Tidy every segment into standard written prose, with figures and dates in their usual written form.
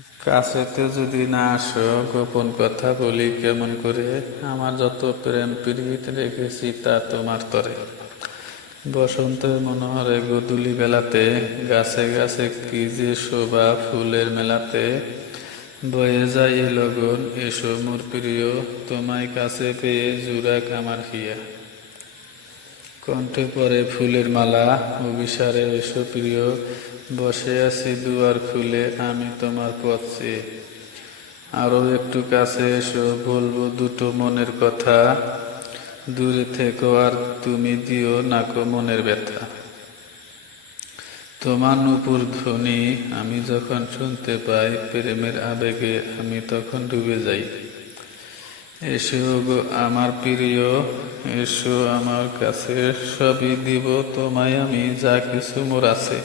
কাছেতে যদি না আসো, গোপন কথা বলি কেমন করে? আমার যত প্রেম প্রীত রেখেছি তা তোমার তরে। বসন্তের মনোহরে গোধূলি বেলাতে, গাছে গাছে কি যে শোভা ফুলের মেলাতে। বয়ে যায় এ লগন, এসো মোর প্রিয়, তোমায় কাছে পেয়ে জুড়াক আমার হিয়া। কণ্ঠে পরে ফুলের মালা, অভিসারে এসো প্রিয়, বসে আছি দুয়ার খুলে আমি তোমার পথ চেয়ে। আরও একটু কাছে এসো, বলবো দুটো মনের কথা, দূরে থেকো আর তুমি দিও নাকো মনের ব্যথা। তোমার নূপুর ধ্বনি আমি যখন শুনতে পাই, প্রেমের আবেগে আমি তখন ডুবে যাই। এসো গো আমার প্রিয়, এসো আমার কাছে, সবই দিব তোমায় আমি যা কিছু মোর আছে।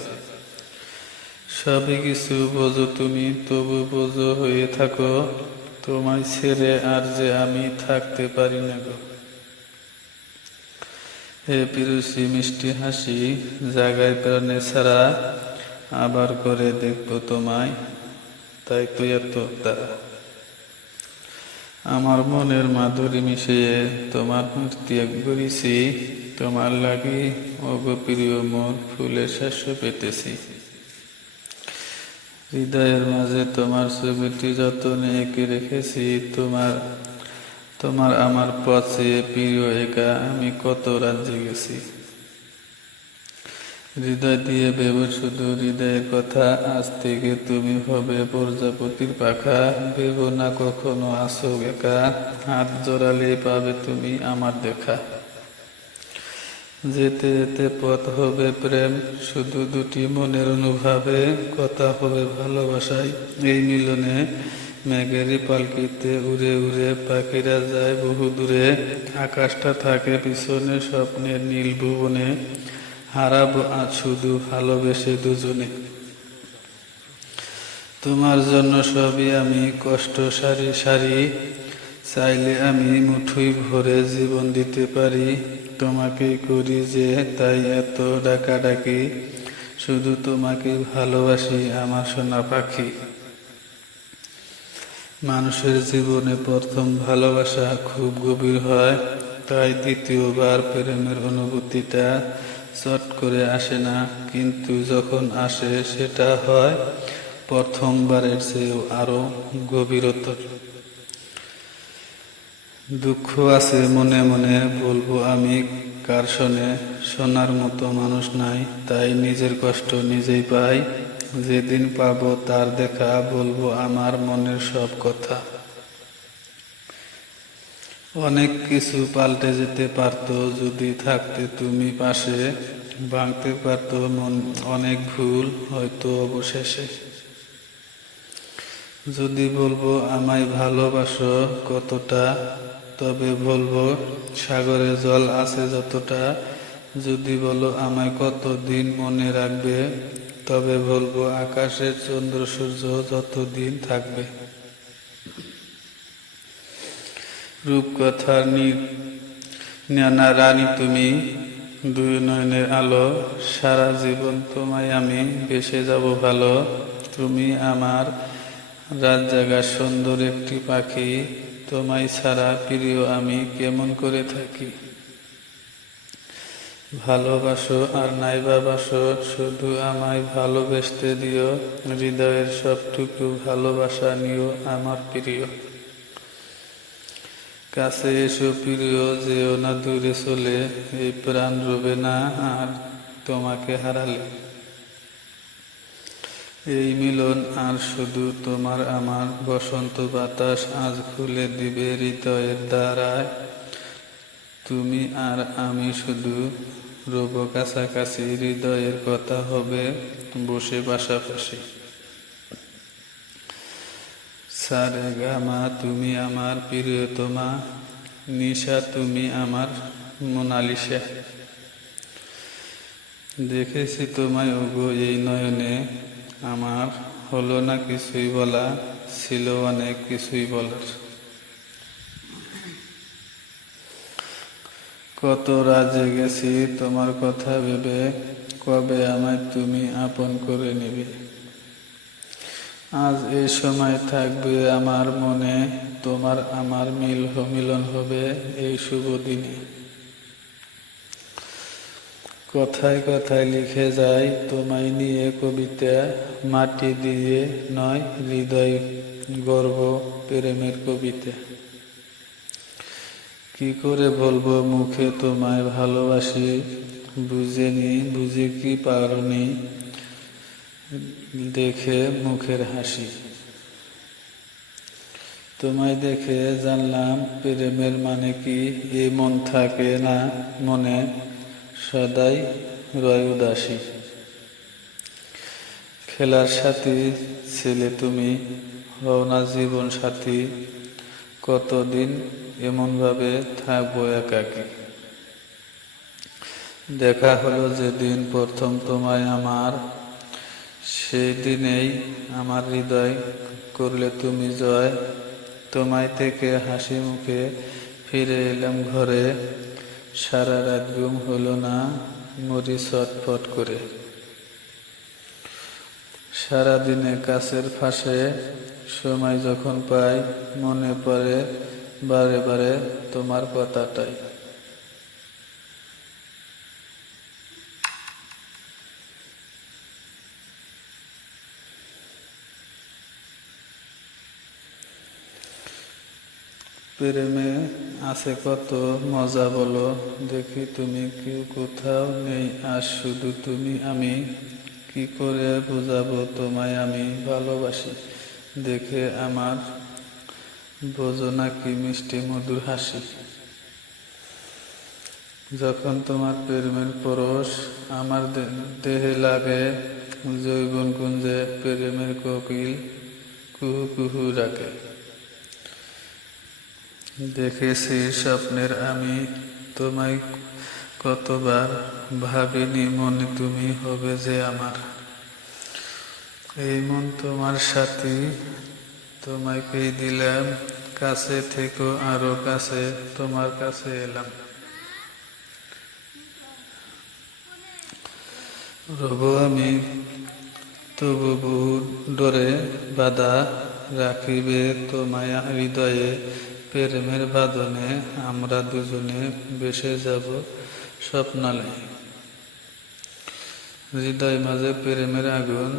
সবই কিছু বোঝো তুমি, তবু বোঝো হয়ে থাকো, তোমায় ছেড়ে আর যে আমি থাকতে পারি না গো। হে পিরুষি মিষ্টি হাসি, জাগায় প্রাণে ছাড়া, আবার করে দেখবো তোমায়, তাই তো এত তারা। আমার মনের মাধুরী মিশিয়ে তোমার মূর্তি এক গড়িছি, তোমার লাগি ওগো প্রিয় মোর ফুলের শ্বাস পেতেছি। হৃদয়ের মাঝে তোমার ছবিটি যতনে এঁকে রেখেছি, তোমার তোমার আমার পথে প্রিয় একা আমি কত রাত জেগেছি। হৃদয় দিয়ে ভেবো শুধু হৃদয়ের কথা, আজ থেকে তুমি হবে প্রজাপতির পাখা। ভেবো না কখনো আসো একা, হাত জোড়ালে পাবে তুমি আমার দেখা। যেতে যেতে পথ হবে প্রেম, শুধু দুটি মনের অনুভবে, কথা হবে ভালোবাসায় এই মিলনে। মেঘেরি পালকিতে উড়ে উড়ে পাখিরা যায় বহু দূরে, আকাশটা থাকে পিছনে স্বপ্নের নীল ভুবনে। হারাবো আজ শুধু ভালোবেসে দুজনে। তোমার জন্য সবই আমি কষ্ট সারি সারি, চাইলে আমি মুঠোই ভরে জীবন দিতে পারি। তোমাকে করি যে তাই এত ডাকাডাকি, শুধু তোমাকে ভালোবাসি আমার সোনা পাখি। মানুষের জীবনে প্রথম ভালোবাসা খুব গভীর হয়, তাই দ্বিতীয়বার প্রেমের অনুভূতিটা চট করে আসে না, কিন্তু যখন আসে সেটা হয় প্রথমবারের চেয়েও আরো গভীরতর। দুঃখ আছে মনে মনে, বলবো আমি কার শোনে, শোনার মতো মানুষ নাই, তাই নিজের কষ্ট নিজেই পাই। যেদিন পাবো তার দেখা, বলবো আমার মনের সব কথা। অনেক কিছু পাল্টে যেতে পারতো যদি থাকতে তুমি পাশে, ভাঙতে পারতো মন অনেক ভুল হয়তো অবশেষে। যদি বলবো আমায় ভালোবাসো কতটা, তবে বলবো সাগরে জল আছে যতটা। যদি বলো আমায় কতদিন মনে রাখবে, তবে বলবো আকাশের চন্দ্র সূর্য যতদিন থাকবে। রূপকথার নানা রানী তুমি, দুই নয়নের আলো, সারা জীবন তোমায় আমি বেসে যাব ভালো। তুমি আমার রাত জাগা সুন্দর একটি পাখি, তোমায় ছাড়া প্রিয় আমি কেমন করে থাকি। ভালোবাসো আর নাইবা বাসো, শুধু আমায় ভালোবেসতে দিও, হৃদয়ের সবটুকু ভালোবাসা নিও আমার প্রিয়। কাছে এসো প্রিয়, যেও না দূরে চলে, এই প্রাণ রবে না আর তোমাকে হারালে। এই মিলন আর শুধু তোমার আমার, বসন্ত বাতাস আজ খুলে দিবে হৃদয়ের দ্বারায়। তুমি আর আমি শুধু রব কাছাকাছি, হৃদয়ের কথা হবে বসে পাশাপাশি। সারে গামা তুমি আমার প্রিয়তমা, নিশা তুমি আমার মোনালিসা। দেখেছি তোমায় ওগো এই নয়নে, আমার হলো না কিছুই বলা, ছিল অনেক কিছুই বলার। কত রাজে গেছি তোমার কথা ভেবে, কবে আমায় তুমি আপন করে নিবে। আজ এই সময় থাকবে আমার মনে, তোমার আমার মিলন হবে এই শুভ দিনে। কথায় কথায় লিখে যায় তোমায় নিয়ে কবিতা, মাটি দিয়ে নয় হৃদয় গর্ব প্রেমের কবিতা। কি করে বলবো মুখে তোমায় ভালোবাসি, বুঝে কি পারনি দেখে মুখের হাসি। তোমায় দেখে জানলাম প্রেমের মানে কি, এ মন থাকে না মনে সদাই রয় উদাসী। খেলার সাথী ছেলে তুমি, হও না জীবন সাথী, কতদিন এমনভাবে থাকবো একাকী। দেখা হলো যেদিন প্রথম তোমায় আমার, সেই দিনেই আমার হৃদয় করলে তুমি জয়। তোমায় থেকে হাসি মুখে ফিরে এলাম ঘরে, সারা রাত ঘুম হলো না, মরি ছটফট করে। সারাদিনে কাছের ফাঁসে সময় যখন পাই, মনে পড়ে বারে বারে তোমার কথাটাই। প্রেমে আছে কত মজা বলো দেখি, তুমি কেউ কোথাও নেই আর শুধু তুমি আমি। কি করে বোঝাবো তোমায় আমি ভালোবাসি, দেখে আমার বোঝো নাকি মিষ্টি মধুর হাসি। যখন তোমার প্রেমের পরশ আমার দেহে লাগে, জৈবন কুঞ্জে প্রেমের কোকিল কুহু কুহু ডাকে। দেখেছি স্বপ্নের আমি তোমায় কতবার, ভাবিনি মনে তুমি হবে যে আমার। এই মন তোমার সাথী, তোমাকেই দিলাম, কাছে থেকো আরো কাছে, তোমার কাছে এলাম। রব আমি তবু বহু ডরে বাধা, রাখিবে তোমায় হৃদয়ে প্রেমের বাঁধনে। আমরা দুজনে বেসে যাব স্বপ্নালয়ে। হৃদয় মাঝে প্রেমের আগুন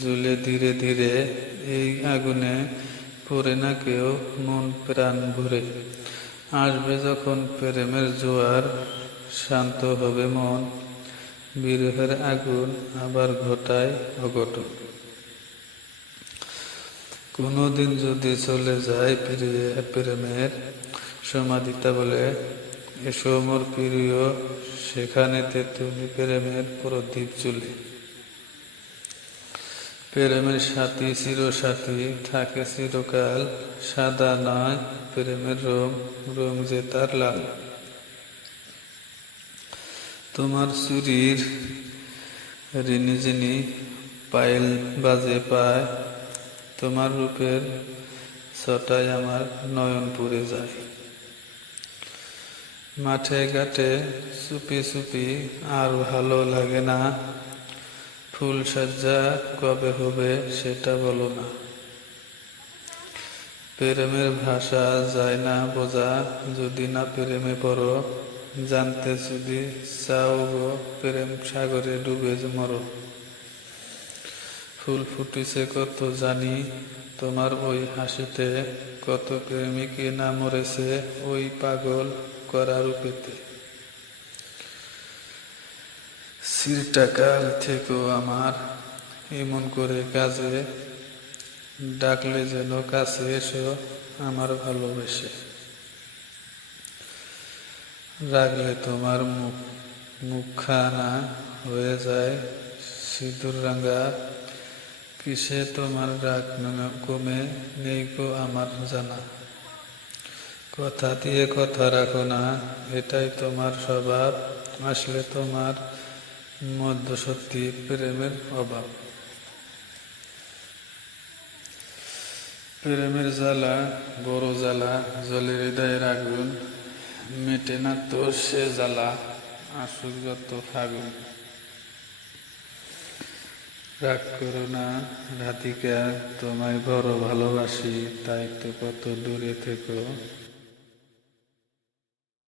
জ্বলে ধীরে ধীরে, এই আগুনে পড়ে না কেউ মন প্রাণ ভরে। আসবে যখন প্রেমের জোয়ার, শান্ত হবে মন, বিরহের আগুন আবার ঘটায় অঘটন। কোনোদিন যদি চলে যায় প্রেমের সমাধিটা বলে, এসো মোর প্রিয় সেখানেতে তুমি প্রেমের প্রদীপ চুলে। প্রেমের সাথী চিরসাথী থাকে চিরকাল, সাদা নয় প্রেমের রং যে তার লাল। তোমার চুরির রিনিঝিনি পায়েল বাজে পায়, তোমার রূপের ছটায় আমার নয়ন পুড়ে যায়। মাঠে ঘাটে চুপি চুপি আর ভালো লাগে না, ফুল সজ্জা কবে হবে সেটা বলো না। প্রেমের ভাষা যায় না বোঝা, যদি না প্রেমে পড়ো, জানতে যদি চাও গো প্রেম সাগরে ডুবে মরো। ফুল ফুটিছে কত জানি তোমার ওই হাসিতে, কত প্রেমিকে না মরেছে ওই পাগল করা রূপেতে। চিরটাকাল থেকেও আমার এমন করে কাজে, ডাকলে যেন কাছে এসো আমার ভালোবেসে। রাগলে তোমার মুখখানা হয়ে যায় সিঁদুর রাঙা, কিসে তোমার রাগ কমে নেই গো আমার জানা। কথা দিয়ে কথা রাখো না, এটাই তোমার স্বভাব, আসলে তোমার মধ্য সত্যি প্রেমের অভাব। প্রেমের জ্বালা বড় জ্বালা, জলে হৃদয়ের আগুন, মেটে না তো সে জ্বালা, আসুক যত ফাগুন। রাগ করো না রাধিকা, তোমায় বড় ভালোবাসি, তাই তো কত দূরে থেকো।